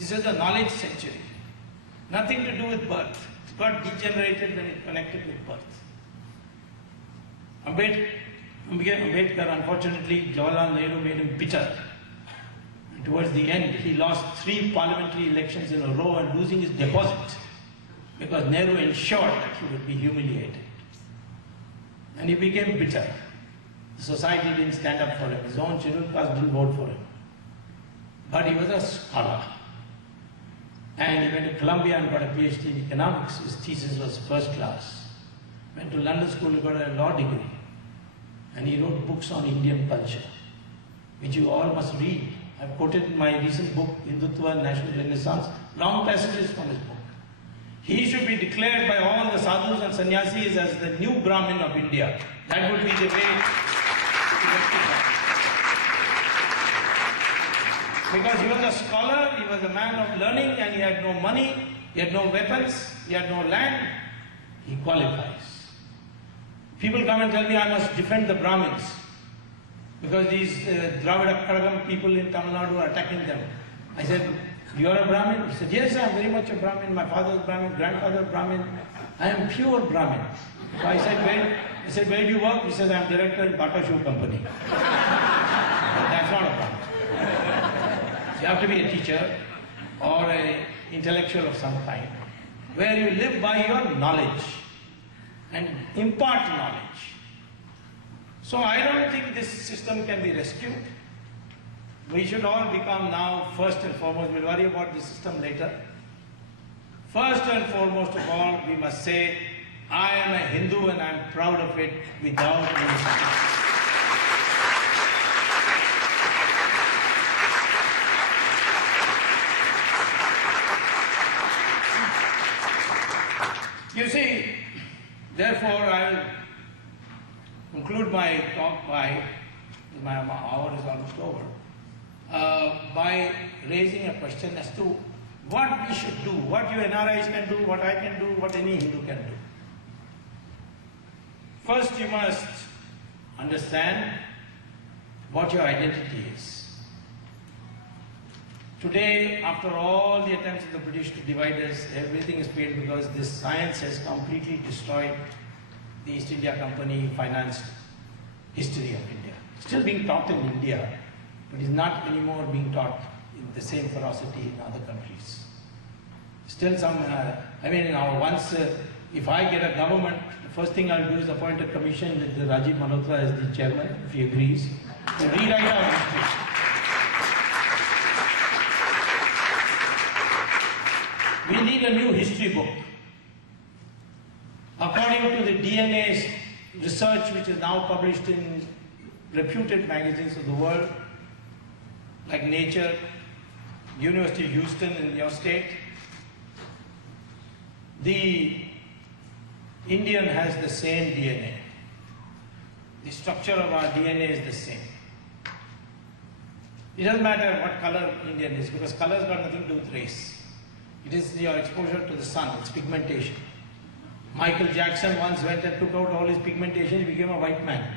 This is the knowledge century. Nothing to do with birth. It got degenerated when it connected with birth. Ambedkar, unfortunately, Jawaharlal Nehru made him bitter. And towards the end, he lost 3 parliamentary elections in a row and losing his deposit because Nehru ensured that he would be humiliated. And he became bitter. The society didn't stand up for him. His own scheduled caste didn't vote for him. But he was a scholar. And he went to Columbia and got a PhD in economics. His thesis was first class. Went to London School and got a law degree. And he wrote books on Indian culture, which you all must read. I've quoted in my recent book, Hindutva and National Renaissance, long passages from his book. He should be declared by all the sadhus and sannyasis as the new Brahmin of India. That would be the way to rectify. Because he was a scholar, he was a man of learning, and he had no money, he had no weapons, he had no land. He qualifies. People come and tell me I must defend the Brahmins because these Dravida Kadagam people in Tamil Nadu are attacking them. I said, you are a Brahmin? He said, yes, I am very much a Brahmin. My father is Brahmin, grandfather Brahmin. I am pure Brahmin. So I said, where do you work? He says, I am director in Bata Shoe Company. But that's not a Brahmin. You have to be a teacher or an intellectual of some kind, where you live by your knowledge and impart knowledge. So I don't think this system can be rescued. We should all become now, first and foremost, we'll worry about the system later. First and foremost of all, we must say, I am a Hindu and I am proud of it without any security. You see, therefore I'll conclude my talk by, my hour is almost over, by raising a question as to what we should do, what you NRIs can do, what I can do, what any Hindu can do. First, you must understand what your identity is. Today, after all the attempts of the British to divide us, everything is failed because this science has completely destroyed the East India Company financed history of India. Still being taught in India, but is not anymore being taught in the same ferocity in other countries. Still some, once if I get a government, the first thing I'll do is appoint a commission with Rajiv Malhotra as the chairman, if he agrees, to rewrite our history. We need a new history book. According to the DNA research which is now published in reputed magazines of the world, like Nature, University of Houston in your state, the Indian has the same DNA. The structure of our DNA is the same. It doesn't matter what color Indian is, because color has got nothing to do with race. It is your exposure to the sun, it's pigmentation. Michael Jackson once went and took out all his pigmentation, he became a white man.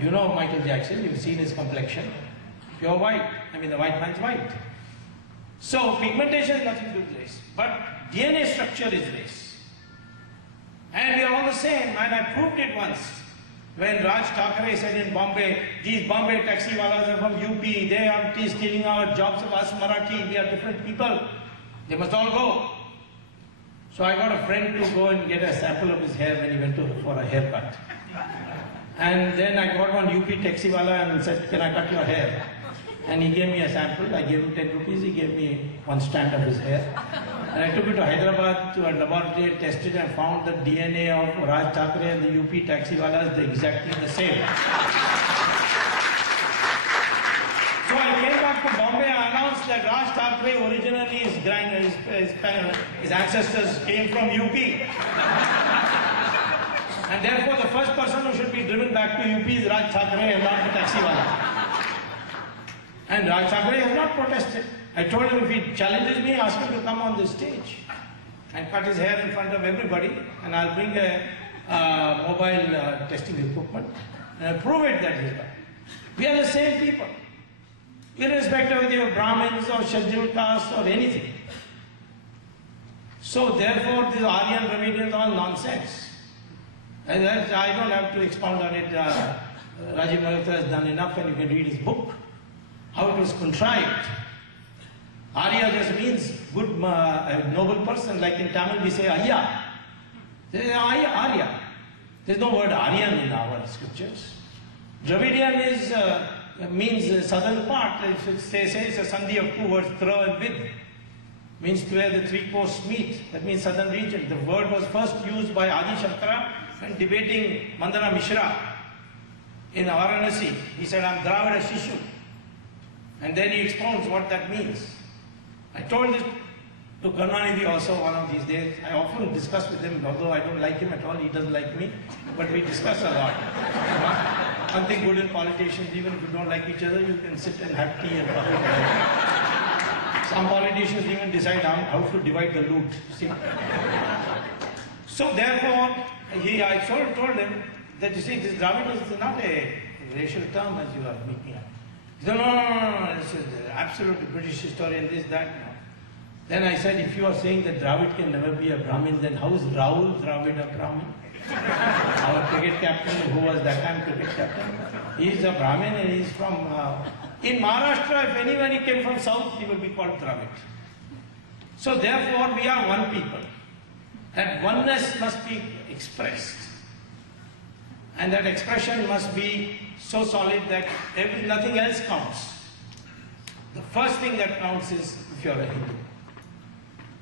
You know Michael Jackson, you've seen his complexion. Pure white, the white man's white. So pigmentation has nothing to do with race, but DNA structure is race. And we are all the same, and I proved it once. When Raj Thackeray said in Bombay, these Bombay taxi walas are from UP, they are stealing our jobs of us Marathi, we are different people. They must all go. So I got a friend to go and get a sample of his hair when he went for a haircut. And then I got one UP taxi wala and said, can I cut your hair? And he gave me a sample. I gave him 10 rupees. He gave me one strand of his hair. And I took it to Hyderabad to a laboratory, tested and found the DNA of Raj Thackeray and the UP taxi walas, they're exactly the same. So I came back to Bombay. I announced that Raj Thackeray originally his ancestors came from UP. And therefore the first person who should be driven back to UP is Raj Thackeray and not the taxi wala. And Raj Thackeray has not protested. I told him if he challenges me, ask him to come on this stage and cut his hair in front of everybody, and I'll bring a mobile testing equipment and I'll prove it that he's right. We are the same people. irrespective of your Brahmins or scheduled castes or anything. So therefore, this Aryan Dravidian is all nonsense. And that, I don't have to expound on it. Rajiv Malhotra has done enough, and you can read his book, how it was contrived. Arya just means good, noble person. Like in Tamil we say Ayya. There is Arya. There is no word Aryan in our scriptures. Dravidian is, means southern part. They say it's a sandhi of two words, tra and vid. Means where the three coasts meet. That means southern region. The word was first used by Adi Shankara when debating Mandana Mishra in Varanasi. He said, I'm Dravida Shishu. And then he expounds what that means. I told this to Karunanidhi also one of these days. I often discuss with him, although I don't like him at all, he doesn't like me, but we discuss a lot. Something good in politicians, even if you don't like each other, you can sit and have tea and coffee together. Some politicians even decide how to divide the loot. See? So therefore, I told him that, you see, this Dravid is not a racial term as you are making up. He said, no, this is absolutely British historian, this, that. No. Then I said, if you are saying that Dravid can never be a Brahmin, then how is Rahul Dravid a Brahmin? Our cricket captain, who was that time cricket captain, he is a Brahmin and he is from... in Maharashtra, if anybody came from south, he will be called Dravid. So therefore, we are one people. That oneness must be expressed. And that expression must be so solid that nothing else counts. The first thing that counts is if you are a Hindu.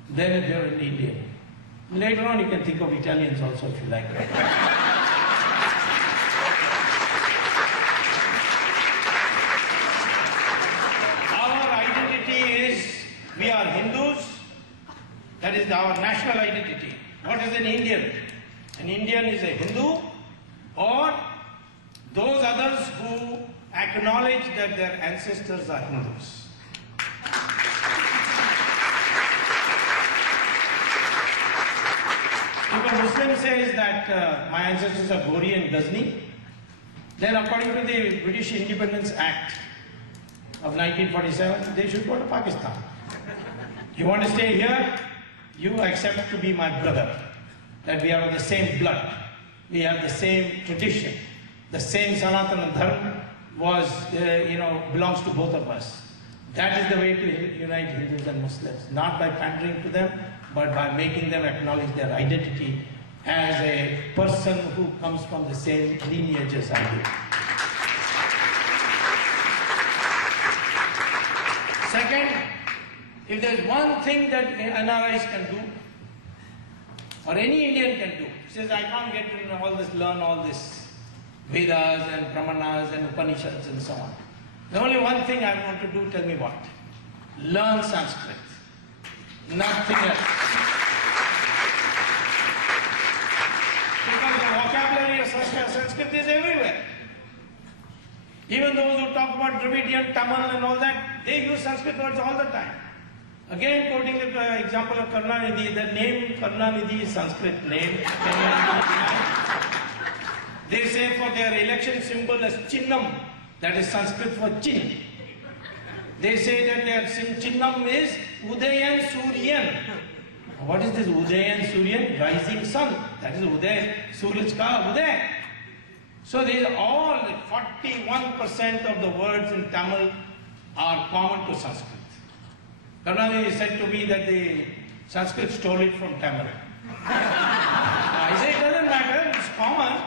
Then if you are an Indian. Later on you can think of Italians also if you like. Our identity is, we are Hindus. That is our national identity. What is an Indian? An Indian is a Hindu or those others who acknowledge that their ancestors are Hindus. If a Muslim says that my ancestors are Gori and Ghazni, then according to the British Independence Act of 1947, they should go to Pakistan. You want to stay here? You accept to be my brother, that we are of the same blood, we have the same tradition. The same Sanatana Dharma was, belongs to both of us. That is the way to unite Hindus and Muslims, not by pandering to them, but by making them acknowledge their identity as a person who comes from the same lineage as I do. Second, if there is one thing that NRIs can do, or any Indian can do, he says, I can't get to all this, learn all this Vedas and Brahmanas and Upanishads and so on. The only one thing I want to do, tell me what? Learn Sanskrit. Nothing else. Because the vocabulary of Sanskrit is everywhere. Even those who talk about Dravidian, Tamil and all that, they use Sanskrit words all the time. Again, quoting the example of Karunanidhi, the name Karunanidhi is Sanskrit name. They say for their election symbol as Chinnam, that is Sanskrit for chin. They say that their Chinnam is Udayan Suryan. What is this Udayan Suryan? Rising sun. That is Uday, Suraj ka Uday. So these are all 41% of the words in Tamil are common to Sanskrit. Karunanidhi said to me that the Sanskrit stole it from Tamil. I say it doesn't matter, it's common.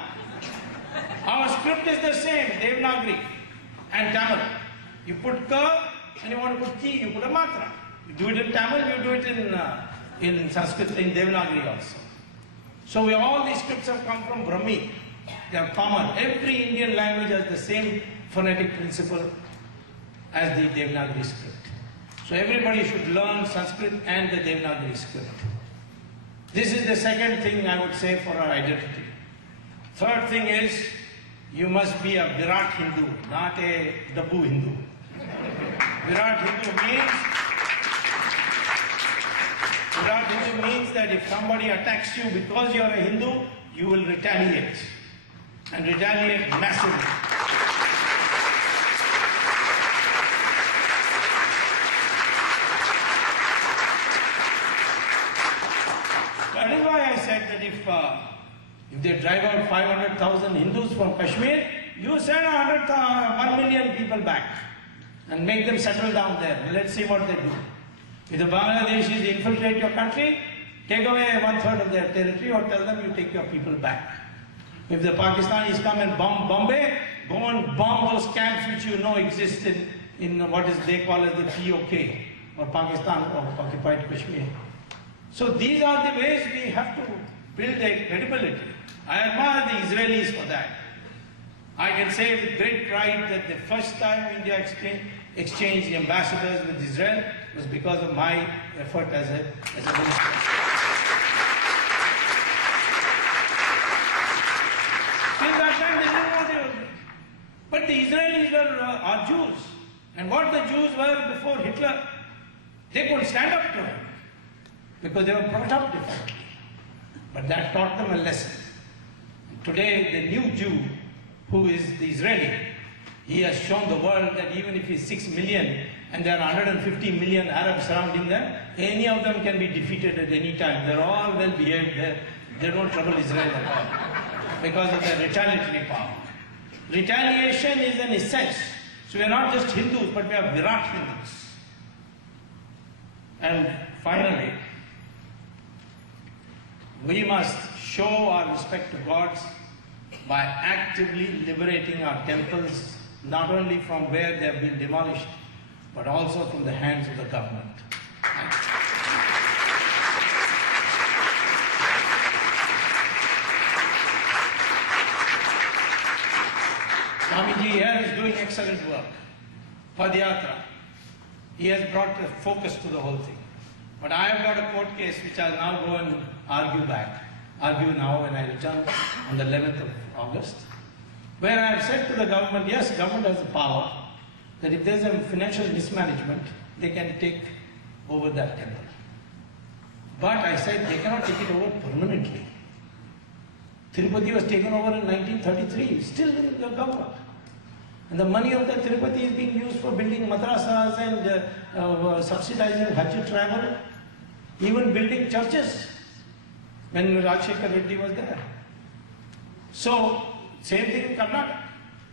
Our script is the same, Devanagari and Tamil. You put ka and you want to put ki, you put a matra. You do it in Tamil, you do it in Sanskrit, in Devanagari also. So all these scripts have come from Brahmi. They are common. Every Indian language has the same phonetic principle as the Devanagari script. So everybody should learn Sanskrit and the Devanagari script. This is the second thing I would say for our identity. Third thing is, you must be a Virat Hindu, not a Dabbu Hindu. Virat Hindu means that if somebody attacks you because you are a Hindu, you will retaliate. And retaliate massively. if they drive out 500,000 Hindus from Kashmir, you send 1 million people back and make them settle down there. Let's see what they do. If the Bangladeshis infiltrate your country, take away 1/3 of their territory or tell them you take your people back. If the Pakistanis come and bomb Bombay, go and bomb those camps which you know exist in what is they call as the POK, or Pakistan or occupied Kashmir. So these are the ways we have to build a credibility. I admire the Israelis for that. I can say with great pride that the first time India exchanged the ambassadors with Israel was because of my effort as a minister. Till that time they didn't know they were. But the Israelis are Jews. And what the Jews were before Hitler, they couldn't stand up to him because they were brought up differently. But that taught them a lesson. Today, the new Jew, who is the Israeli, he has shown the world that even if he's 6 million and there are 150 million Arabs surrounding them, any of them can be defeated at any time. They're all well behaved. They don't trouble Israel at all because of their retaliatory power. Retaliation is an essence. So we are not just Hindus, but we are Virat Hindus. And finally, we must show our respect to gods by actively liberating our temples, not only from where they have been demolished, but also from the hands of the government. Swamiji here is doing excellent work. Padayatra. He has brought a focus to the whole thing. But I have got a court case which I'll now go and argue now when I return on the 11th of August, where I have said to the government, yes, government has the power, that if there's a financial mismanagement, they can take over that temple. But I said they cannot take it over permanently. Tirupati was taken over in 1933, still in the government. And the money of the Tirupati is being used for building madrasas and subsidizing Hajj travel, even building churches when Rajshekhar Reddy was there. So, same thing in Karnataka.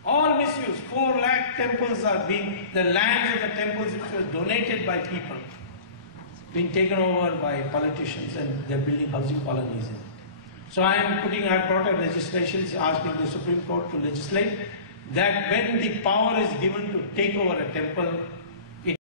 All misuse. 4 lakh temples are being, the lands of the temples which were donated by people, being taken over by politicians, and they're building housing colonies in it. So I brought a legislation asking the Supreme Court to legislate that when the power is given to take over a temple,